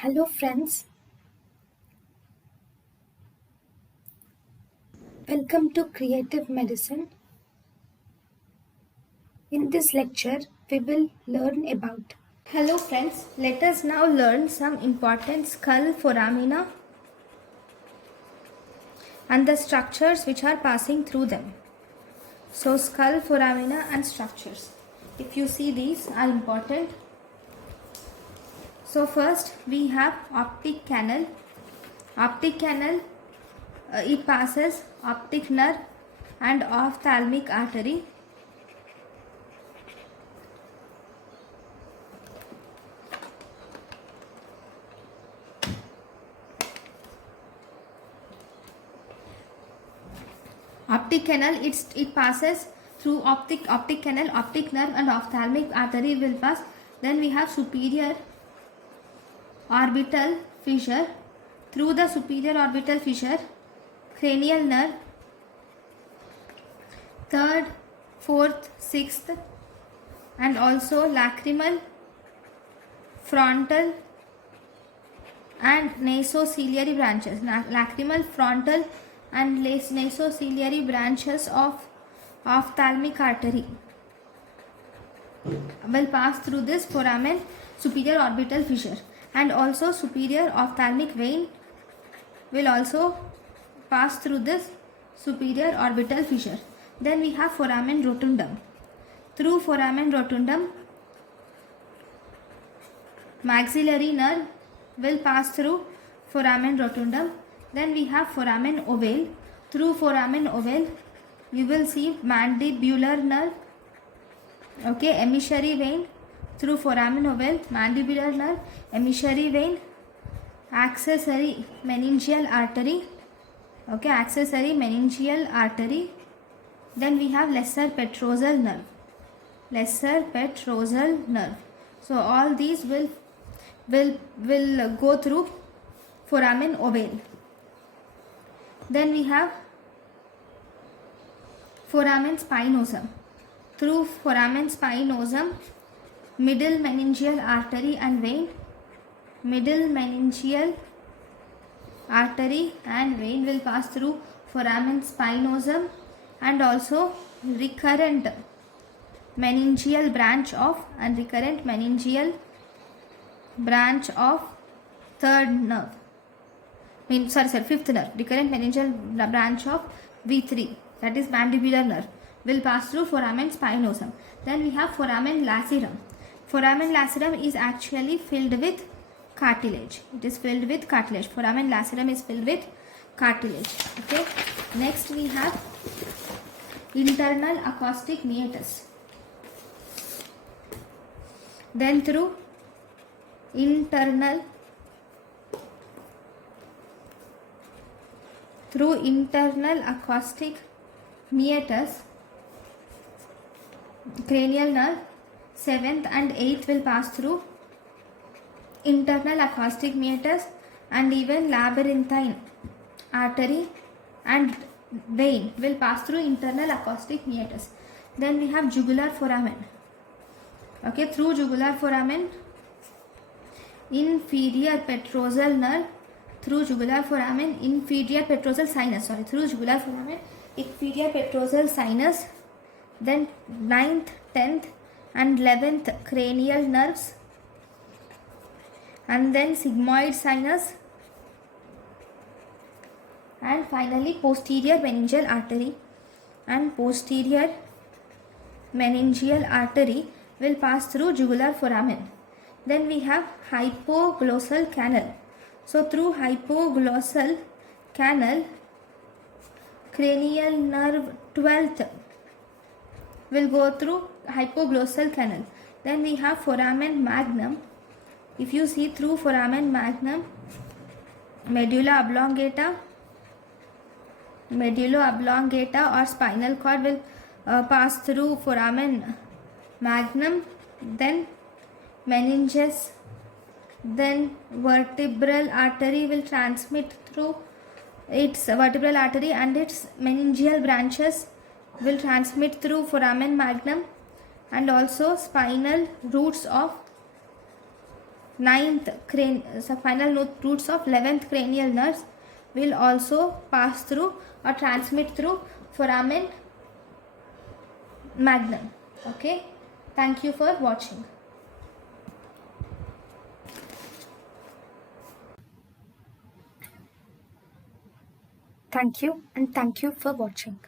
Hello, friends. Welcome to Creative Medicine. In this lecture, we will learn about. Hello, friends. Let us now learn some important skull foramina and the structures which are passing through them. So, skull foramina and structures. If you see, these are important. So, first we have optic canal. Optic canal, it passes optic nerve and ophthalmic artery. Optic canal, it passes through optic canal, optic nerve and ophthalmic artery will pass. Then we have superior orbital fissure. Through the superior orbital fissure, cranial nerve, third, fourth, sixth, and also lacrimal, frontal and nasociliary branches. Lacrimal, frontal and nasociliary branches of ophthalmic artery will pass through this foramen superior orbital fissure, and also superior ophthalmic vein will also pass through this superior orbital fissure. Then we have foramen rotundum. Through foramen rotundum, maxillary nerve will pass through foramen rotundum. Then we have foramen ovale. Through foramen ovale, you will see mandibular nerve, emissary vein. Through foramen ovale, mandibular nerve, emissary vein, accessory meningeal artery, accessory meningeal artery. Then we have lesser petrosal nerve. So all these will go through foramen ovale. Then we have foramen spinosum. Through foramen spinosum, middle meningeal artery and vein, will pass through foramen spinosum, and also recurrent meningeal branch of third nerve. Fifth nerve, recurrent meningeal branch of V3, that is mandibular nerve, will pass through foramen spinosum. Then we have foramen lacerum. Foramen lacerum is actually filled with cartilage. Foramen lacerum is filled with cartilage. Okay. Next we have internal acoustic meatus. Then through internal acoustic meatus, cranial nerve 7th and 8th will pass through internal acoustic meatus, and even labyrinthine artery and vein will pass through internal acoustic meatus. Then we have jugular foramen. Through jugular foramen, inferior petrosal nerve, through jugular foramen, inferior petrosal sinus, then 9th, 10th and 11th cranial nerves, and then sigmoid sinus, and finally posterior meningeal artery. And posterior meningeal artery will pass through jugular foramen. Then we have hypoglossal canal. So through hypoglossal canal, cranial nerve 12th will go through hypoglossal canal. Then we have foramen magnum. If you see, through foramen magnum, medulla oblongata or spinal cord will pass through foramen magnum. Then meninges, then vertebral artery will transmit through its vertebral artery, and its meningeal branches will transmit through foramen magnum, and also spinal roots of final roots of 11th cranial nerves will also pass through or transmit through foramen magnum. Okay, thank you for watching. Thank you, and thank you for watching.